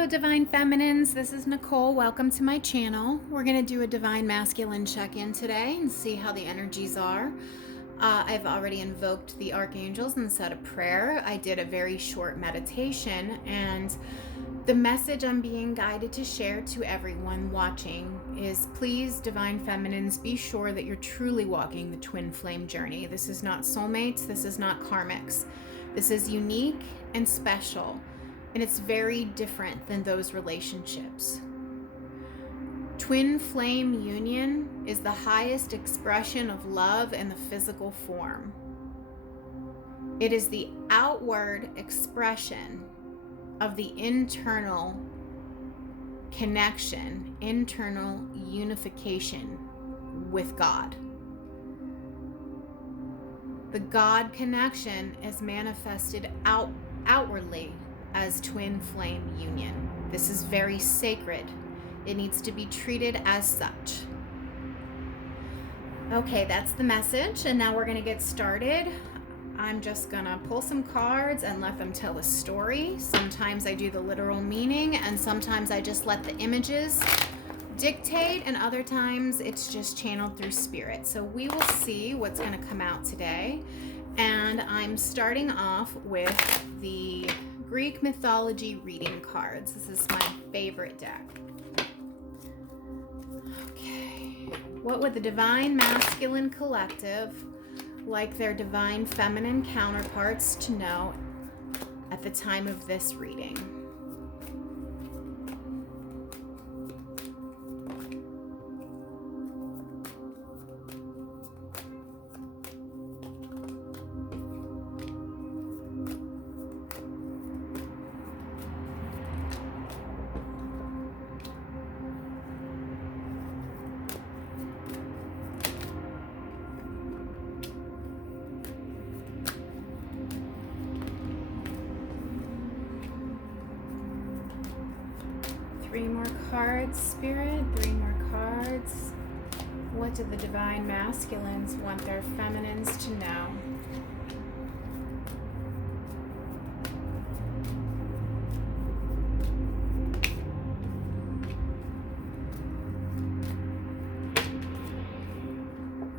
Hello, Divine Feminines. This is Nicole. Welcome to my channel. We're going to do a Divine Masculine check-in today and see how the energies are. I've already invoked the archangels and said a prayer. I did a very short meditation, and the message I'm being guided to share to everyone watching is, please, Divine Feminines, be sure that you're truly walking the twin flame journey. This is not soulmates. This is not karmics. This is unique and special. And it's very different than those relationships. Twin flame union is the highest expression of love in the physical form. It is the outward expression of the internal connection, internal unification with God. The God connection is manifested outwardly as twin flame union. This is very sacred. It needs to be treated as such. Okay, that's the message, and now we're going to get started. I'm just going to pull some cards and let them tell a story. Sometimes I do the literal meaning, and sometimes I just let the images dictate, and other times it's just channeled through spirit. So we will see what's going to come out today. And I'm starting off with the Greek mythology reading cards. This is my favorite deck. Okay. What would the Divine Masculine Collective like their Divine Feminine counterparts to know at the time of this reading? Three more cards, Spirit. Three more cards. What do the Divine Masculines want their Feminines to know?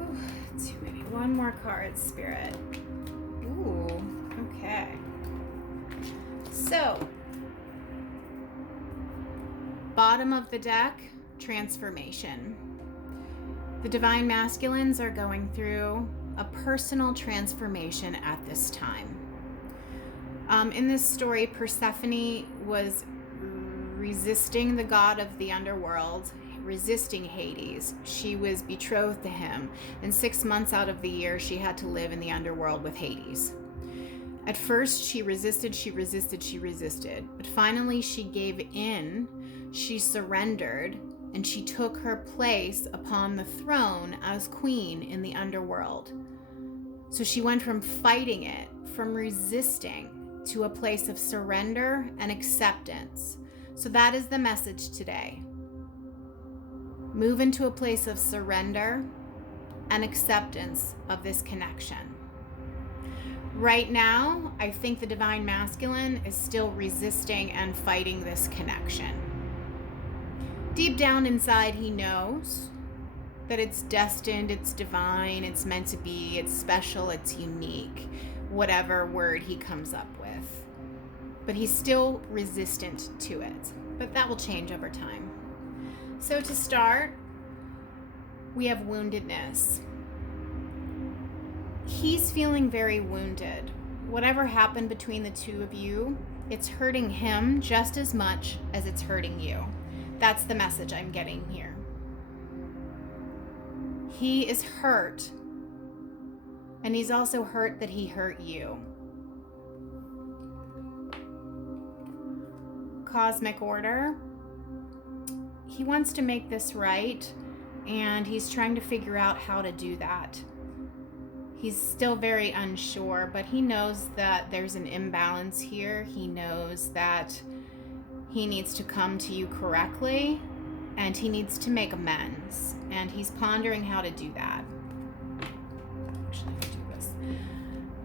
Ooh, too many. One more card, Spirit. Ooh, okay. So, bottom of the deck, transformation. The Divine Masculines are going through a personal transformation at this time. In this story, Persephone was resisting the god of the underworld, resisting Hades. She was betrothed to him, and 6 months out of the year, she had to live in the underworld with Hades. At first, she resisted, but finally she gave in. She surrendered, and she took her place upon the throne as queen in the underworld. So she went from fighting it, from resisting, to a place of surrender and acceptance. So that is the message today. Move into a place of surrender and acceptance of this connection. Right now, I think the Divine Masculine is still resisting and fighting this connection. Deep down inside, he knows that it's destined, it's divine, it's meant to be, it's special, it's unique, whatever word he comes up with. But he's still resistant to it. But that will change over time. So to start, we have woundedness. He's feeling very wounded. Whatever happened between the two of you, it's hurting him just as much as it's hurting you. That's the message I'm getting here. He is hurt, and he's also hurt that he hurt you. Cosmic order. He wants to make this right, and he's trying to figure out how to do that. He's still very unsure, but he knows that there's an imbalance here. He knows that he needs to come to you correctly, and he needs to make amends, and he's pondering how to do that. Actually, I'll do this.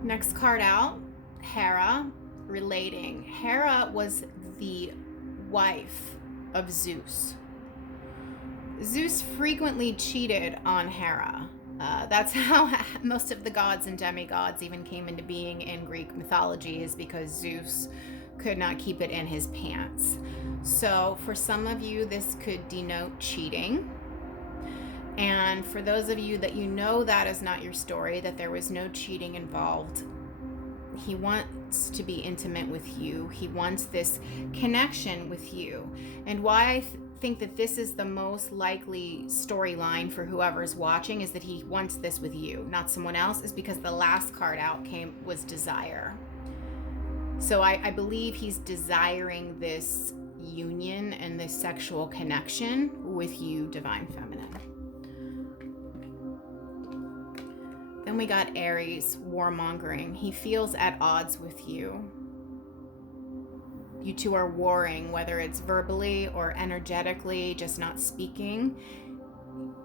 Next card out, Hera, relating. Hera was the wife of Zeus. Zeus frequently cheated on Hera. That's how most of the gods and demigods even came into being in Greek mythology, is because Zeus could not keep it in his pants. So for some of you, this could denote cheating. And for those of you that you know that is not your story, that there was no cheating involved, he wants to be intimate with you. He wants this connection with you. And why I think that this is the most likely storyline for whoever's watching is that he wants this with you, not someone else, is because the last card out was desire. So I believe he's desiring this union and this sexual connection with you, Divine Feminine. Then we got Aries, warmongering. He feels at odds with you. You two are warring, whether it's verbally or energetically, just not speaking.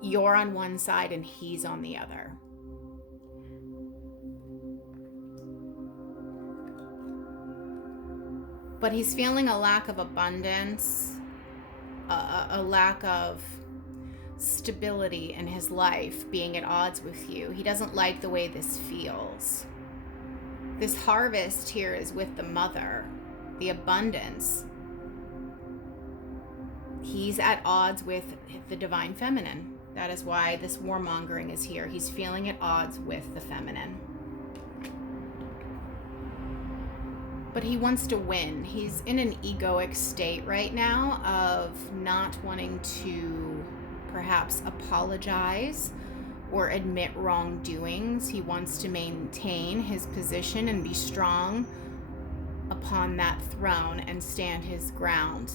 You're on one side and he's on the other. But he's feeling a lack of abundance, a lack of stability in his life, being at odds with you. He doesn't like the way this feels. This harvest here is with the mother, the abundance. He's at odds with the Divine Feminine. That is why this warmongering is here. He's feeling at odds with the feminine. But he wants to win. He's in an egoic state right now of not wanting to perhaps apologize or admit wrongdoings. He wants to maintain his position and be strong upon that throne and stand his ground.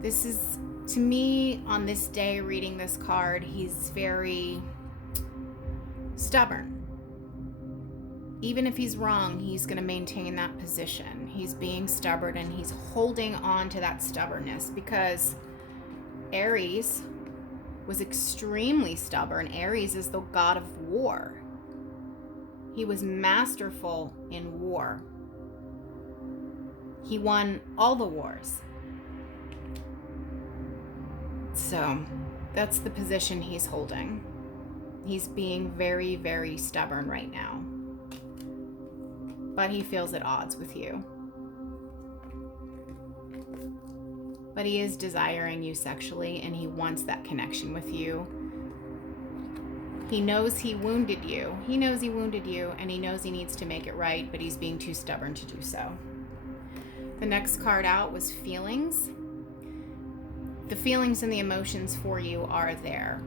This is, to me, on this day reading this card, he's very stubborn. Even if he's wrong, he's going to maintain that position. He's being stubborn and he's holding on to that stubbornness because Aries was extremely stubborn. Aries is the god of war. He was masterful in war. He won all the wars. So that's the position he's holding. He's being very, very stubborn right now. But he feels at odds with you. But he is desiring you sexually and he wants that connection with you. He knows he wounded you. He knows he wounded you and he knows he needs to make it right, but he's being too stubborn to do so. The next card out was feelings. The feelings and the emotions for you are there.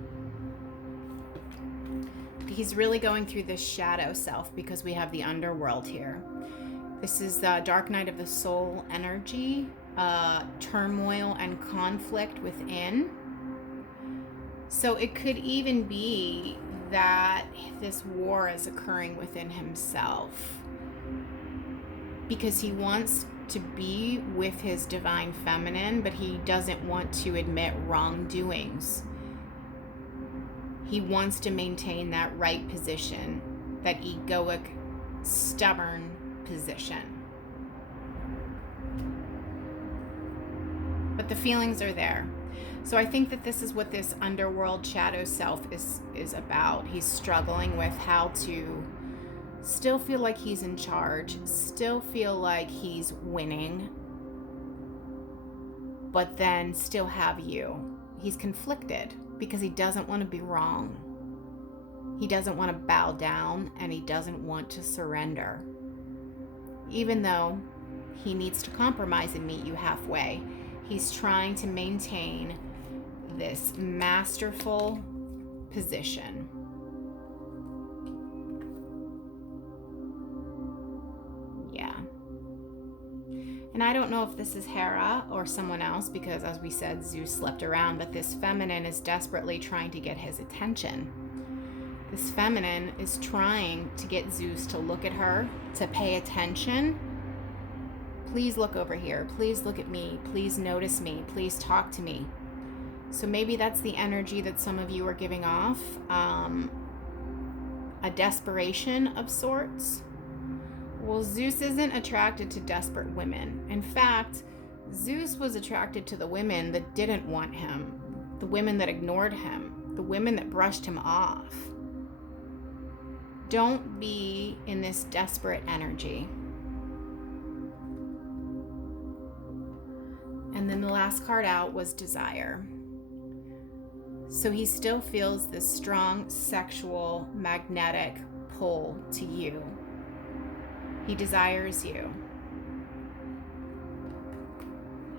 He's really going through this shadow self because we have the underworld here. This is the dark night of the soul energy, turmoil and conflict within. So it could even be that this war is occurring within himself because he wants to be with his divine feminine, but he doesn't want to admit wrongdoings. He wants to maintain that right position, that egoic, stubborn position. But the feelings are there. So I think that this is what this underworld shadow self is about. He's struggling with how to still feel like he's in charge, still feel like he's winning, but then still have you. He's conflicted because he doesn't want to be wrong. He doesn't want to bow down and he doesn't want to surrender. Even though he needs to compromise and meet you halfway, he's trying to maintain this masterful position. Yeah. And I don't know if this is Hera or someone else because, as we said, Zeus slept around, but this feminine is desperately trying to get his attention. This feminine is trying to get Zeus to look at her, to pay attention. Please look over here. Please look at me. Please notice me. Please talk to me. So maybe that's the energy that some of you are giving off. A desperation of sorts. Well, Zeus isn't attracted to desperate women. In fact, Zeus was attracted to the women that didn't want him, the women that ignored him, the women that brushed him off. Don't be in this desperate energy. And then the last card out was desire. So he still feels this strong sexual magnetic pull to you. He desires you.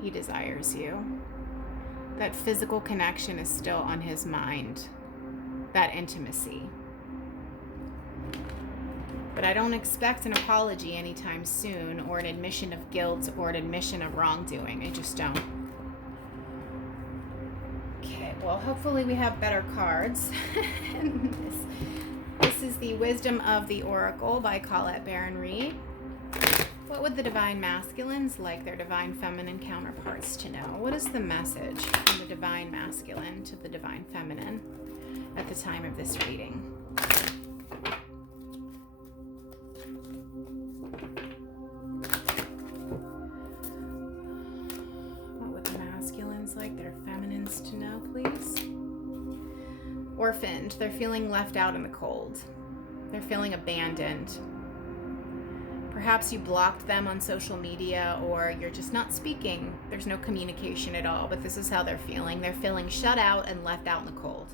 He desires you. That physical connection is still on his mind. That intimacy. But I don't expect an apology anytime soon, or an admission of guilt, or an admission of wrongdoing. I just don't. Okay, well, hopefully we have better cards. This is the Wisdom of the Oracle by Colette Baron Reed. What would the Divine Masculines like their Divine Feminine counterparts to know? What is the message from the Divine Masculine to the Divine Feminine at the time of this reading? What would the Masculines like their Feminines to know, please? Orphaned. They're feeling left out in the cold. They're feeling abandoned. Perhaps you blocked them on social media, or you're just not speaking. There's no communication at all, but this is how they're feeling. They're feeling shut out and left out in the cold.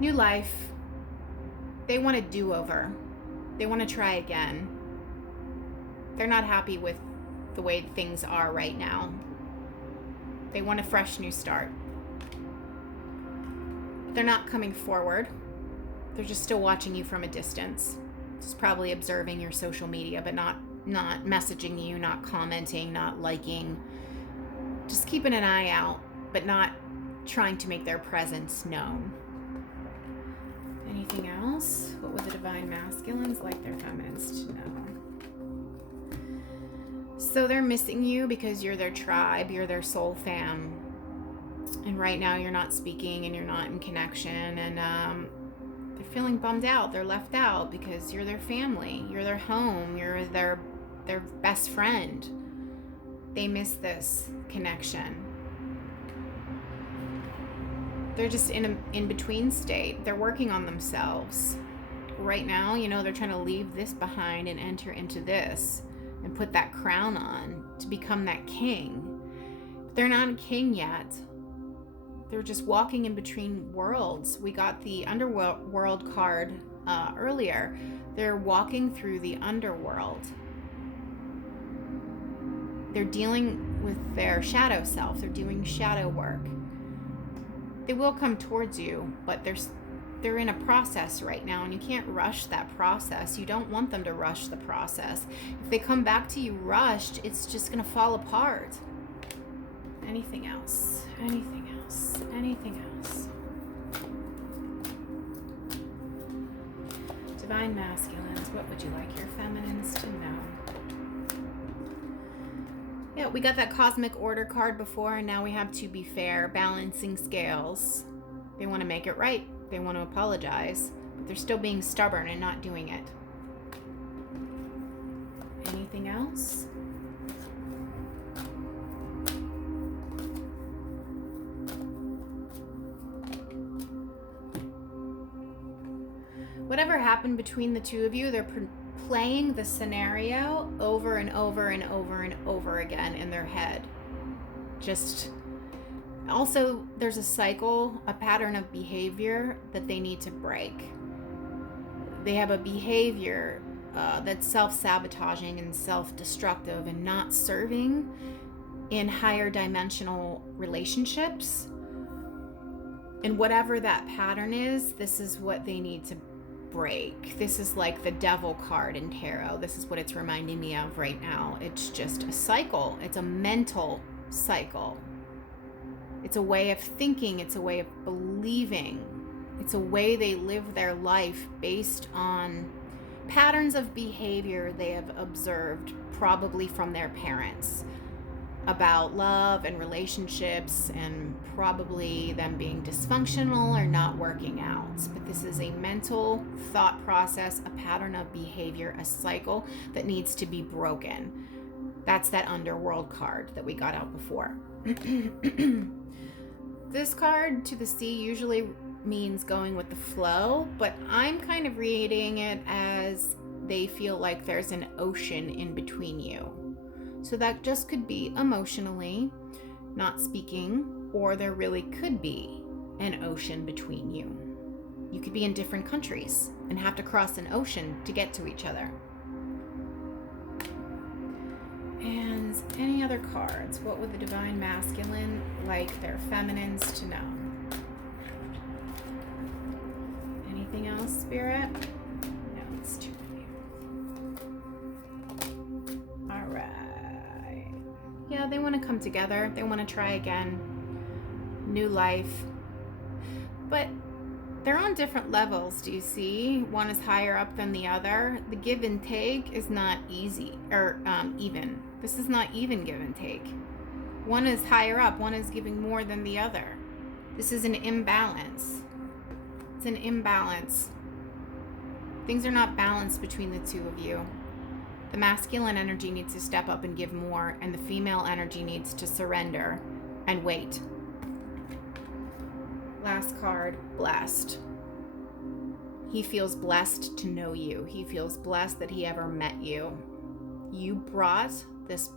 New life. They want a do-over. They want to try again. They're not happy with the way things are right now. They want a fresh new start. They're not coming forward. They're just still watching you from a distance. Just probably observing your social media, but not messaging you, not commenting, not liking. Just keeping an eye out, but not trying to make their presence known. Anything else? What would the Divine Masculines like their Feminines to know? So they're missing you because you're their tribe, you're their soul fam. And right now you're not speaking and you're not in connection, and they're feeling bummed out. They're left out because you're their family, you're their home, you're their best friend. They miss this connection. They're just in an in-between state. They're working on themselves. Right now, they're trying to leave this behind and enter into this and put that crown on to become that king. But they're not a king yet. They're just walking in between worlds. We got the underworld card earlier. They're walking through the underworld. They're dealing with their shadow self. They're doing shadow work. They will come towards you, but they're in a process right now, and you can't rush that process. You don't want them to rush the process. If they come back to you rushed, it's just going to fall apart. Anything else? Anything else? Anything else? Divine Masculines, what would you like your Feminines to know? Yeah, we got that Cosmic Order card before, and now we have To Be Fair, balancing scales. They want to make it right. They want to apologize, but they're still being stubborn and not doing it. Anything else? Whatever happened between the two of you, they're playing the scenario over and over and over and over again in their head. Just also, there's a cycle, a pattern of behavior that they need to break. They have a behavior that's self-sabotaging and self-destructive and not serving in higher dimensional relationships. And whatever that pattern is, this is what they need to break. This is like the Devil card in tarot. This is what it's reminding me of right now. It's just a cycle. It's a mental cycle. It's a way of thinking. It's a way of believing. It's a way they live their life based on patterns of behavior they have observed, probably from their parents, about love and relationships, and probably them being dysfunctional or not working out. But This is a mental thought process, a pattern of behavior, a cycle that needs to be broken. That's that underworld card that we got out before. This card, to the sea, usually means going with the flow, but I'm kind of reading it as they feel like there's an ocean in between you. So that just could be emotionally, not speaking, or there really could be an ocean between you. You could be in different countries and have to cross an ocean to get to each other. And any other cards? What would the Divine Masculine like their feminines to know? Anything else, Spirit? No, it's too many. All right. Yeah, they want to come together. They want to try again. New life. But they're on different levels, do you see? One is higher up than the other. The give and take is not easy, or even. This is not even give and take. One is higher up, one is giving more than the other. This is an imbalance. It's an imbalance. Things are not balanced between the two of you. The masculine energy needs to step up and give more, and the female energy needs to surrender and wait. Last card, blessed. He feels blessed to know you. He feels blessed that he ever met you. You brought this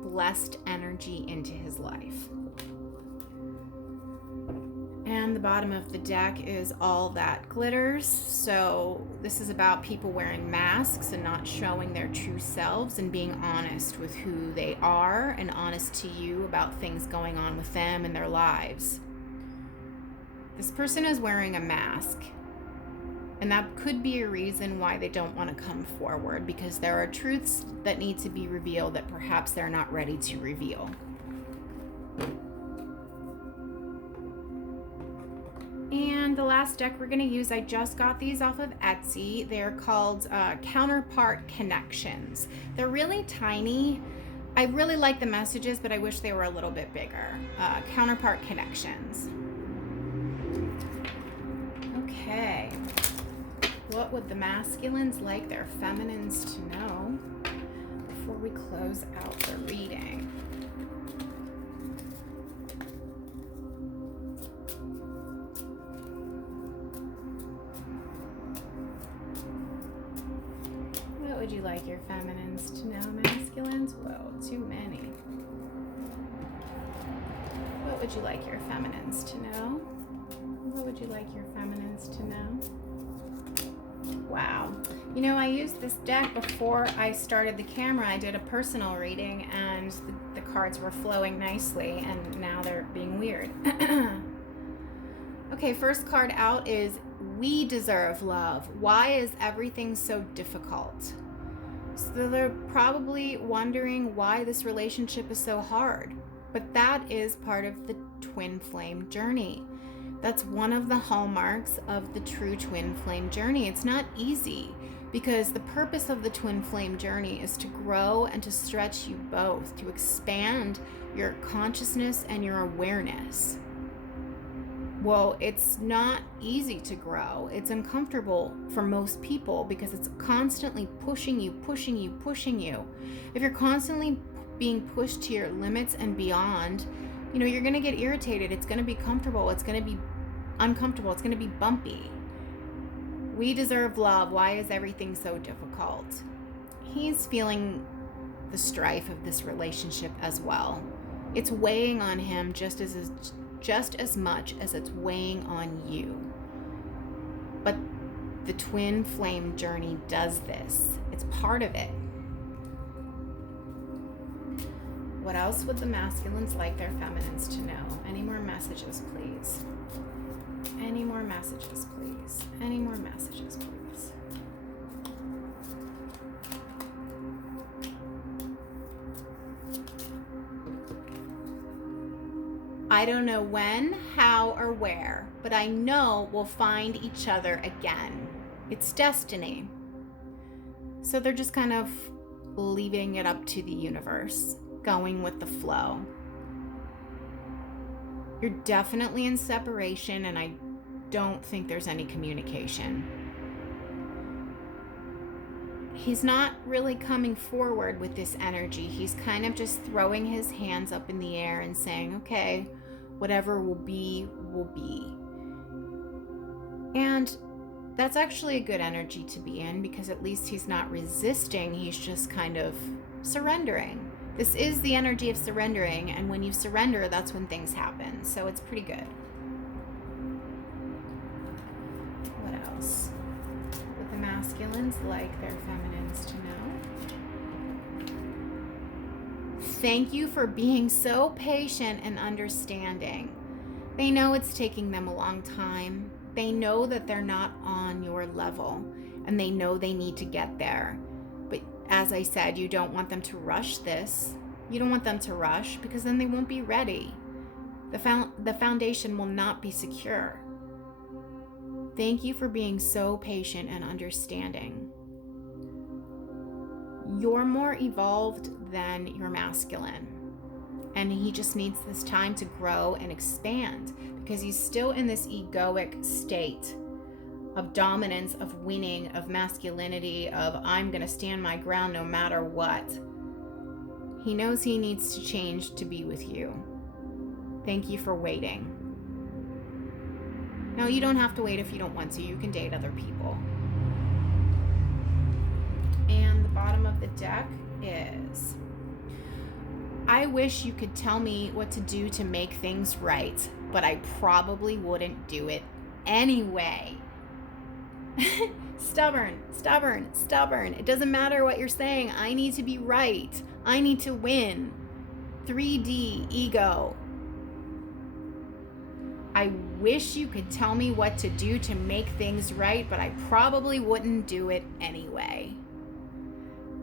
blessed energy into his life. And the bottom of the deck is all that glitters. So this is about people wearing masks and not showing their true selves and being honest with who they are and honest to you about things going on with them and their lives. This person is wearing a mask, and that could be a reason why they don't want to come forward, because there are truths that need to be revealed that perhaps they're not ready to reveal. And the last deck we're going to use, I just got these off of Etsy. They're called Counterpart Connections. They're really tiny. I really like the messages, but I wish they were a little bit bigger. Counterpart Connections. Okay, what would the masculines like their feminines to know before we close out the reading? What would you like your feminines to know, masculines? Whoa, too many. What would you like your feminines to know? What would you like your feminines to know? Wow. You know, I used this deck before I started the camera. I did a personal reading and the cards were flowing nicely, and now they're being weird. Okay, first card out is We Deserve Love. Why is everything so difficult? So they're probably wondering why this relationship is so hard. But that is part of the twin flame journey. That's one of the hallmarks of the true twin flame journey. It's not easy, because the purpose of the twin flame journey is to grow and to stretch you both, to expand your consciousness and your awareness. Well, it's not easy to grow. It's uncomfortable for most people because it's constantly pushing you, pushing you, pushing you. If you're constantly being pushed to your limits and beyond, you know, you're going to get irritated. It's going to be comfortable. It's going to be uncomfortable. It's going to be bumpy. We deserve love. Why is everything so difficult? He's feeling the strife of this relationship as well. It's weighing on him just as much as it's weighing on you. But the twin flame journey does this. It's part of it. What else would the masculines like their feminines to know? Any more messages, please? Any more messages, please? Any more messages, please? I don't know when, how, or where, but I know we'll find each other again. It's destiny. So they're just kind of leaving it up to the universe, going with the flow. You're definitely in separation, and don't think there's any communication. He's not really coming forward with this energy. He's kind of just throwing his hands up in the air and saying, okay, whatever will be, will be. And that's actually a good energy to be in, because at least he's not resisting. He's just kind of surrendering. This is the energy of surrendering, and when you surrender, that's when things happen. So it's pretty good. What else would the masculines like their feminines to know? Thank you for being so patient and understanding. They know it's taking them a long time. They know that they're not on your level, and they know they need to get there. But as I said, you don't want them to rush this. You don't want them to rush, because then they won't be ready. The foundation will not be secure. Thank you for being so patient and understanding. You're more evolved than your masculine, and he just needs this time to grow and expand, because he's still in this egoic state of dominance, of winning, of masculinity, of I'm going to stand my ground no matter what. He knows he needs to change to be with you. Thank you for waiting. No, you don't have to wait if you don't want to. You can date other people. And the bottom of the deck is, I wish you could tell me what to do to make things right, but I probably wouldn't do it anyway. Stubborn, stubborn, stubborn. It doesn't matter what you're saying. I need to be right. I need to win. 3D ego. I wish you could tell me what to do to make things right, but I probably wouldn't do it anyway.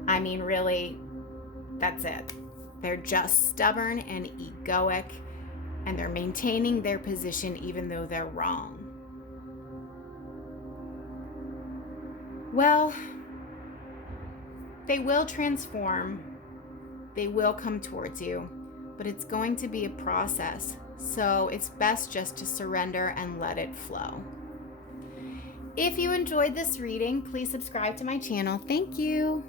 I mean, really, that's it. They're just stubborn and egoic, and they're maintaining their position even though they're wrong. Well, they will transform. They will come towards you, but it's going to be a process. So it's best just to surrender and let it flow. If you enjoyed this reading, please subscribe to my channel. Thank you.